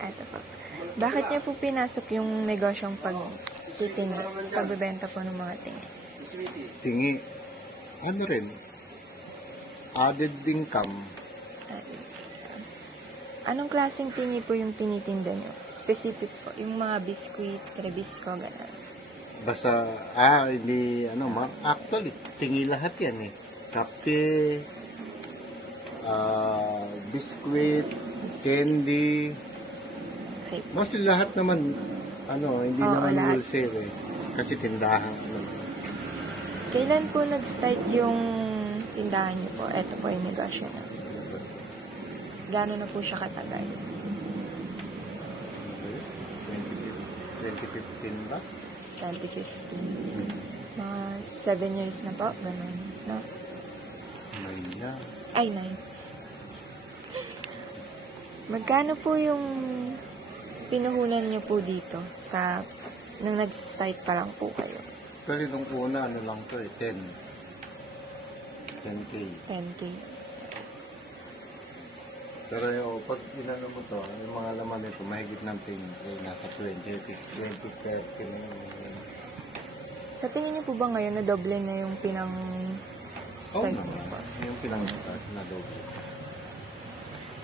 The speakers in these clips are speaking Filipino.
Eto po. Bakit niyo po pinasok yung negosyong pagbebenta po ng mga tingi? Tingi. Ano rin? Added income. Anong klaseng tingi po yung tinitinda niyo? Specific po, yung mga biscuit, Trebisco, gano'n. Basta, hindi, actually, tingi lahat yan eh. Kape, biscuit, candy. Okay. Mostly lahat naman, hindi Oo, naman lahat. wholesale eh. Kasi tindahan. Kailan po nag-start yung tindahan niyo po? Ito po yung negosyo na. Gano'n na po siya katagal? 2015 ba? 2015. Mga 7 years na po, gano'n, no? May na. Ay, 9. Magkano po yung pinuhunan niyo po dito nung nag-start pa lang po kayo? Actually, nung una, lang to eh, 10. 10K. 10K. Pero yung pag inano mo to, yung mga laman nito, mahigit ng 10, nasa 20, 30 na yun. Sa tingin niyo po ba ngayon na doble na yung Oo start naman. niyo? Yung pinang-start na doble.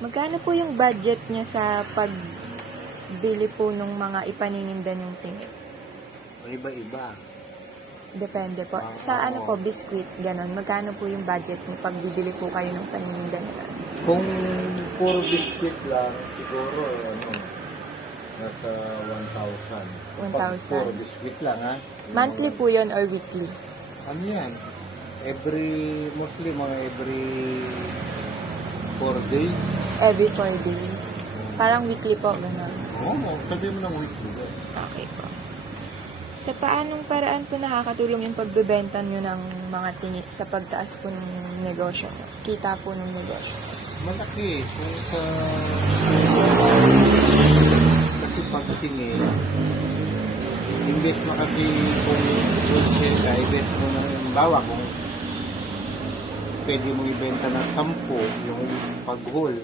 Magkano po yung budget niya sa pagbili po ng mga ipanininda yung tingin? Iba-iba. Depende po. Ah, Sa oo. ano po, biscuit, ganon. Magkano po yung budget niyo pag bibili po kayo ng panininda nila? Kung puro biscuit lang, siguro, nasa 1,000. 1,000. Pag puro biscuit lang, ha? Monthly po yun or weekly? Ano yan? Mostly mga every 4 days. Every 4 days. Parang weekly po, ganon. Oo, sabihin mo ng weekly. Okay po. Sa paanong paraan po nakakatulong yung pagbebenta nyo ng mga tingit sa pagtaas po ng negosyo? Kita po ng negosyo? Malaki. Kasi pagtingin, invest mo kasi kung wholesale ka, invest mo na yung bawa kung pwede mo ibenta ng 10 yung pag-whole,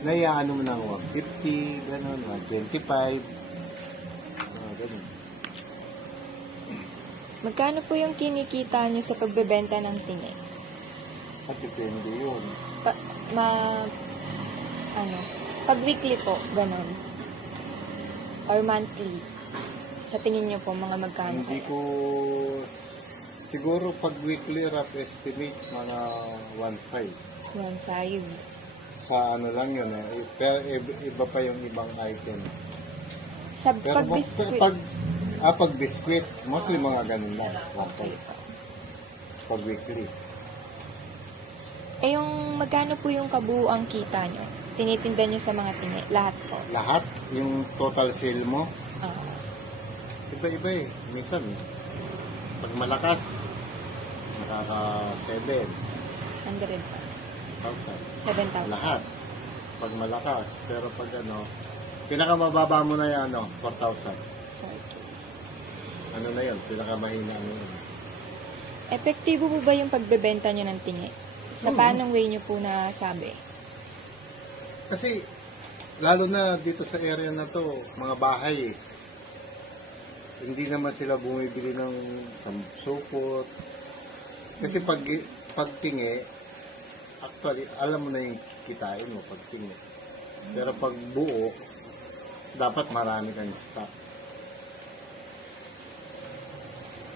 naiyaano mo ng 150, gano'n, 125, gano'n. Magkano po yung kinikita nyo sa pagbebenta ng tingi? At depende yun. Pag weekly po, ganon. Or monthly. Sa tingin nyo po, mga magkano Hindi kaya? ko, siguro pag weekly rough estimate, mga 1.5. 1.5. Sa ano lang yun eh. Pero iba pa yung ibang item. Sa Pero pag-biscuit. pag biscuit, mostly mga ganun lang. Okay po. Pag weekly. Eh, yung magkano po yung kabuuang kita nyo? Tinitinda nyo sa mga tingi? Lahat po. Lahat, yung total sale mo, Ah, iba-iba eh. Minsan, pag malakas, nakaka 7. 100 pa. 7,000. Lahat. Pag malakas. Pero pag pinakamababa mo na yan, 4,000. 4K. Ano na yun? Pinakamahina mo yun. Epektibo po ba yung pagbebenta nyo ng tingi? Sa paanong way nyo po nasabi? Kasi, lalo na dito sa area na to, mga bahay eh. Hindi naman sila bumibili ng supot. Kasi pag tingi, actually, alam mo na yung kitain mo pag tingi. Pero pag buo, dapat marami kang stock.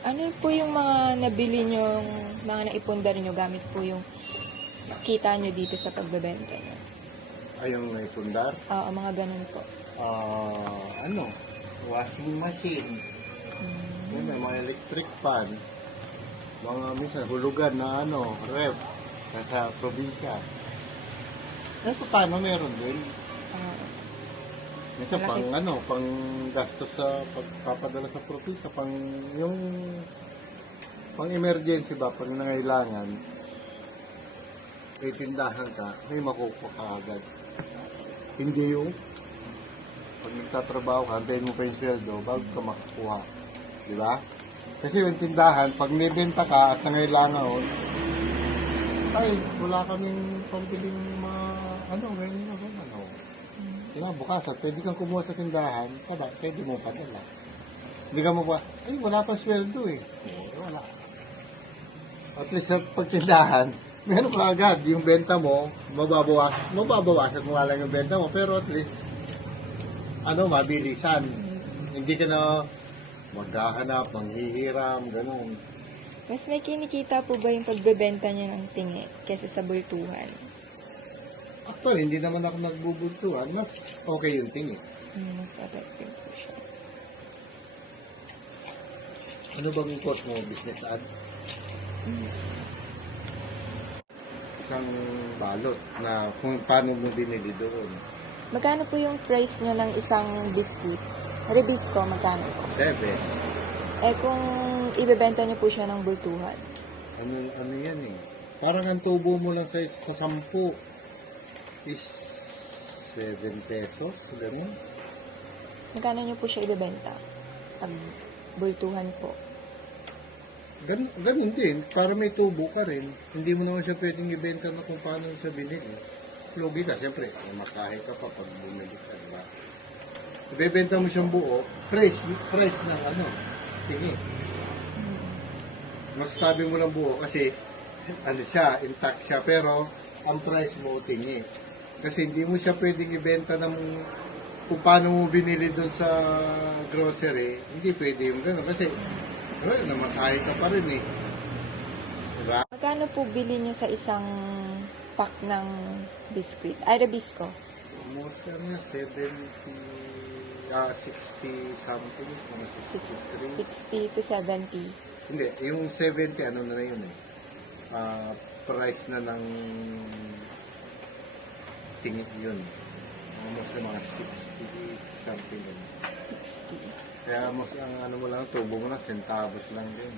Ano po yung mga nabili nyo, mga naipundar nyo gamit po yung kita nyo dito sa pagbebenta nyo? Ay, yung naipundar. Mga ganun po. Washing machine. Yun, mga electric fan. Mga minsan hulugan na ref. Nasa probinsya. Kasi paano meron din? Minsan Malaki. pang gastos sa pagpapadala sa probinsya, yung pang emergency ba, pag nangailangan, tindahan ka, may makukuha ka agad. Hindi yung pag nagtatrabaho ka, antayin mo pa yung sweldo bago ka makakuha. Di ba? Kasi yung tindahan, pag nibenta ka at nangailangan, ay, wala kaming pambiling mga, ganyan. Kinabukasan, pwede kang kumuha sa tindahan, pwede mo padala. Hindi ka mo pa, ay, wala pang sweldo eh. Wala. At least sa pagtindahan, meron ka agad. Yung benta mo, mababawasan mo nga lang yung benta mo, pero at least, mabilisan. Hindi ka na maghahanap, manghihiram, ganun. Mas may kinikita po ba yung pagbebenta nyo ng tingi kesa sa bultuhan? Actually, hindi naman ako nagbubultuhan. Mas okay yung tingin. Mas effective po siya. Ano bang course mo? Business ad? Isang balot na kung paano mo binili doon. Magkano po yung price nyo ng isang biscuit? Rebisco, magkano po? 7. Kung ibebenta nyo po siya ng bultuhan. Ano yan eh? Parang ang tubo mo lang sa 10 is 7 pesos. Ganun. Magkano nyo po siya ibebenta? Pag bultuhan po. Ganun din. Para may tubo ka rin. Hindi mo naman siya pwedeng ibenta na kung paano siya binili. Lugi ka, siyempre. Masahe ka pa pag bumili ka. Diba? Ibebenta mo siyang buo. Price ng tingin. Masasabi mo lang buo kasi intact siya. Pero ang price mo tingin. Kasi hindi mo siya pwedeng ibenta ng kung paano mo binili doon sa grocery. Hindi pwede yung gano'n. Kasi namasahe ka pa rin eh. Diba? Magkano po bili nyo sa isang pack ng biscuit? Ay, Rebisco. Almost 60 something. 63. 60 to 70. Hindi, yung 70 na yun eh. Price na ng tingin yun. Almost mga 60 something. 60. Kaya almost ang mo lang, tubo mo lang, centavos lang din.